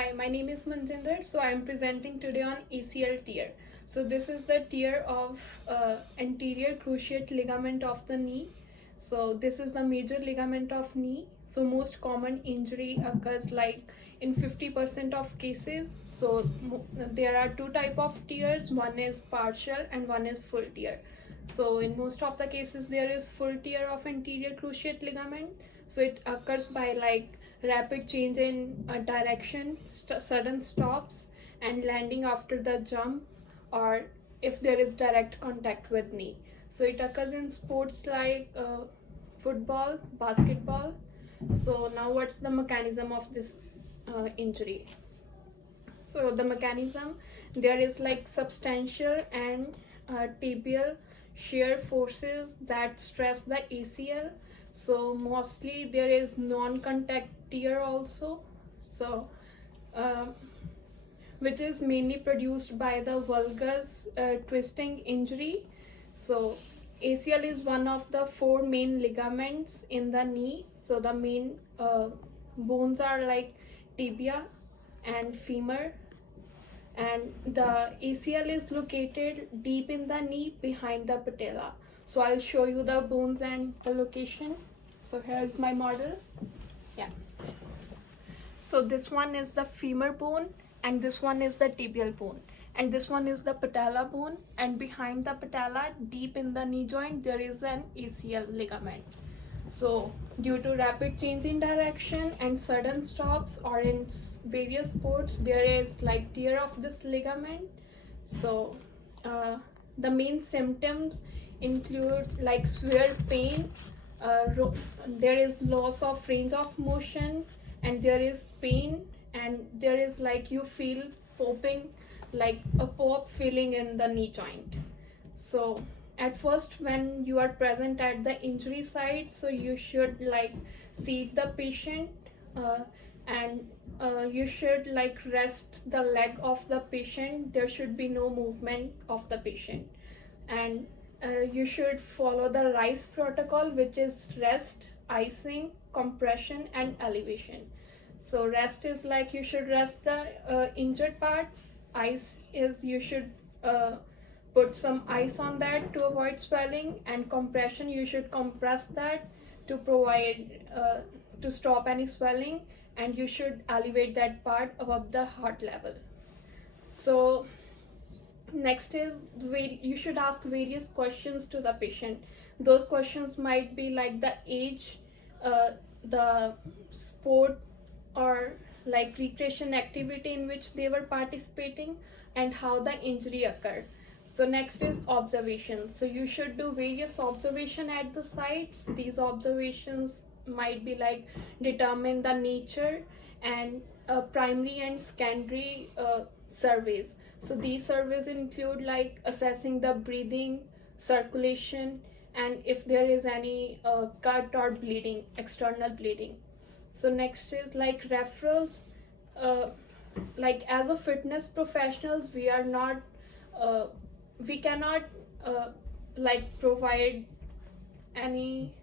Hi, my name is Manjinder. So I'm presenting today on ACL tear. So this is the tear of anterior cruciate ligament of the knee. So this is the major ligament of knee. So most common injury occurs like in 50% of cases. So there are two type of tears. One is partial and one is full tear. So in most of the cases there is full tear of anterior cruciate ligament. So it occurs by like rapid change in direction, sudden stops, and landing after the jump, or if there is direct contact with knee. So it occurs in sports like football, basketball. So now what's the mechanism of this injury? So the mechanism, there is like substantial and tibial shear forces that stress the ACL. So mostly there is non-contact tear also. So which is mainly produced by the valgus twisting injury. So ACL is one of the four main ligaments in the knee. So the main bones are like tibia and femur, and the ACL is located deep in the knee behind the patella. So I'll show you the bones and the location. So here's my model. Yeah. So this one is the femur bone, and this one is the tibial bone, and this one is the patella bone, and behind the patella, deep in the knee joint, there is an ACL ligament. So due to rapid change in direction and sudden stops, or in various sports, there is like tear of this ligament. So the main symptoms include like severe pain, there is loss of range of motion, and there is pain, and there is like you feel popping, like a pop feeling in the knee joint. So at first when you are present at the injury site, so you should like seat the patient, and you should like rest the leg of the patient. There should be no movement of the patient, and you should follow the RICE protocol, which is rest, icing, compression, and elevation. So rest is like you should rest the injured part. Ice is you should put some ice on that to avoid swelling, and compression you should compress that to provide to stop any swelling, and you should elevate that part above the heart level. So next is you should ask various questions to the patient. Those questions might be like the age, the sport or like recreation activity in which they were participating, and how the injury occurred. So next is observation. So you should do various observation at the sites. These observations might be like determine the nature and primary and secondary surveys. So these surveys include like assessing the breathing, circulation, and if there is any cut or bleeding, external bleeding. So next is like referrals. uh, like as a fitness professionals, we are not uh, we cannot like provide any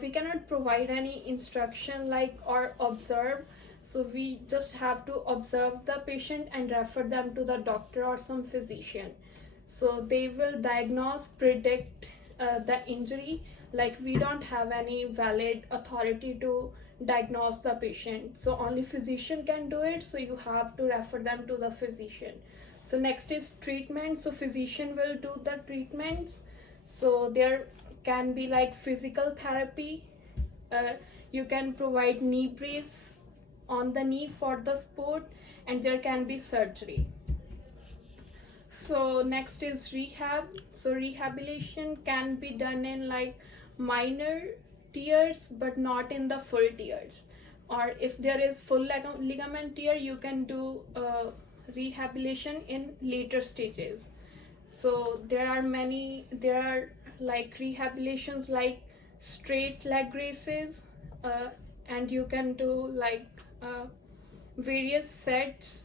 we cannot provide any instruction like or observe. So we just have to observe the patient and refer them to the doctor or some physician. So they will diagnose, predict the injury. Like we don't have any valid authority to diagnose the patient, so only physician can do it. So you have to refer them to the physician. So next is treatment. So physician will do the treatments. So there can be like physical therapy. You can provide knee brace on the knee for the sport, and there can be surgery. So next is rehab. So rehabilitation can be done in like minor tears but not in the full tears, or if there is full ligament tear, you can do rehabilitation in later stages. So there are like rehabilitations like straight leg races, and you can do like various sets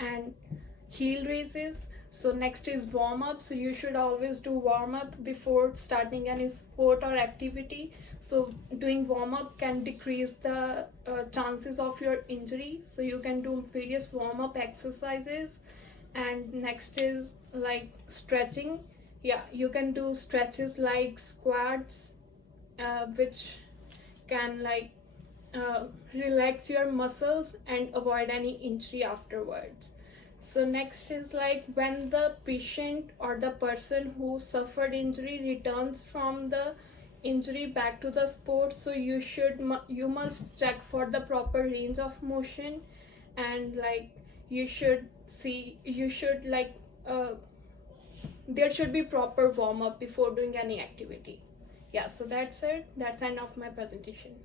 and heel raises. So next is warm up. So you should always do warm up before starting any sport or activity. So doing warm up can decrease the chances of your injury. So you can do various warm up exercises. And next is like stretching. Yeah, you can do stretches like squats, which can like relax your muscles and avoid any injury afterwards. So next is like when the patient or the person who suffered injury returns from the injury back to the sport, so you must check for the proper range of motion, and like you should like there should be proper warm up before doing any activity. Yeah, so that's it. That's end of my presentation.